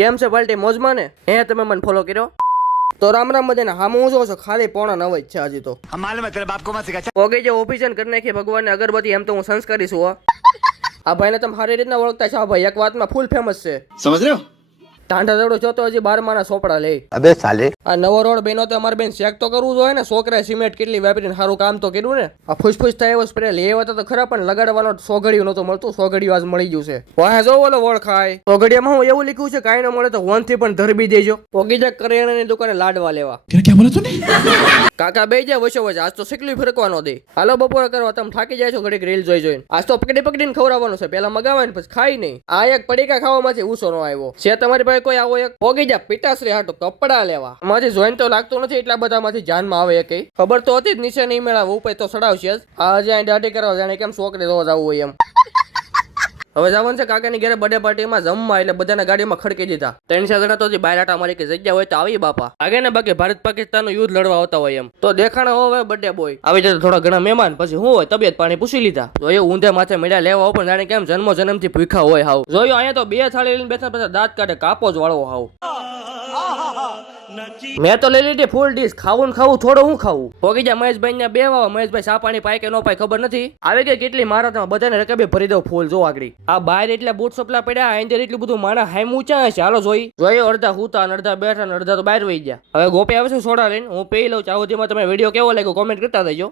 કેમ છે પાલટી મોજમાં ને? તમે મને ફોલો કર્યો તો રામ રામ મજાને હામ હું જો છો ખાલી 9:09 છે હજી તો માલુમ હે તેરે બાપ કો મત સિખા પોગે જે ઓફિસન કરી નાખી ભગવાન ને અગરબત્તી એમ તો હું સંસ્કારી છું આ ભાઈને તમે સારી રીતના ઓળખતા છો. આ ભાઈ એક વાતમાં ફૂલ ફેમસ છે, સમજ રहे हो ટાંડા દડો જોતો હજી 12 સોપડા લે. अबे साले આ નવો રોડ બેનો તો અમારે બેન ચેક તો કરવું જોઈએ ને. છોકરાએ સિમેન્ટ કેટલી વાપરીને સારું કામ તો કર્યું ને. આ ફૂસફૂસ થાય એવો સ્પ્રે લેવા તો ખરા પણ લગાડવાનો સોગડિયું નતો મળતું. સોગડિયું આજ મળી ગયું છે. વાહે જો ઓલો વળ ખાય સોગડિયામાં હું એવું લખ્યું છે કાંઈ ન મળે તો 1 થી પણ ધરબી દેજો. પોગી જાય કરિયાણાની દુકાને લાડવા લેવા. क्या बोला तूने કાકા બે જાય વચ્ચો વચ્ચે આજ તો સિકલી ફરકવાનો દે. હાલો બપોરે કરવા તમે થાકી જાય છો ઘડીક રીલ જોઈ જોઈને. આજ તો પકડીને ખવડાવવાનું છે. પેલા મગાવાય ને પછી ખાઈ નહીં. આ એક પડીકા ખાવામાંથી ઊંચો નો આવ્યો છે. તમારી પાસે કોઈ આવો એક પોગી જા પિતાશ્રી હાટો કપડા લેવા માંથી જોઈને તો લાગતું નથી એટલા બધા માંથી જાનમાં આવે કઈ ખબર તો હતી જ નીચે નહીં મેળાવ ઉપર તો ચડાવશે જ. આ જ્યાં દાઢી કરવા જાણે કેમ છોકરી રોજ આવવું હોય એમ. હવે જવાનું છે કાકાની ઘરે બર્થડે પાર્ટીમાં જમવા એટલે બધાને ગાડીમાં ખડકી દીધા. 300 જણા તો બહાર આટા મારી કે જગ્યા હોય તો આવી બાપા આગે ને બાકી ભારત પાકિસ્તાનનું યુદ્ધ લડવા આવતા હોય એમ તો દેખાણા હવે બર્થડે બોય આવી જતા થોડા ઘણા મહેમાન પછી હું હોય તબિયત પાણી પૂછી લીધા. જોયું ઊંધે માથે મળ્યા લેવા પણ જાણે કેમ જન્મથી ભૂખા હોય હાવ. જોયું અહીંયા તો 2 થાળી લઈને બેઠા બેઠા દાંત કાઢે કાપો જ વાળવો હાવ. મેં તો લઈ લીધી ફૂલ ડીશ. ખાવું થોડું હું ખાવું. પોગી જા મહેશભાઈ ને 2 વાવા. મહેશભાઈ ચા પાણી પાય કે નો પાય ખબર નથી. આવી ગઈ કેટલી મારા બધાને રકબે ભરી દઉં ફૂલ જો આગળ. આ બહાર એટલા બૂટ સપલા પડ્યા અંદર એટલું બધું માણા હાઈમ ઊંચા હશે. હાલો જોઈ અડધા હુતા અડધા બેઠા અડધા તો બહાર વહી ગયા. હવે ગોપે આવે છે સોડા લઈને હું પી લઉં. ચાહુદીમાં તમે વિડીયો કેવો લાગ્યો કોમેન્ટ કરતા દેજો.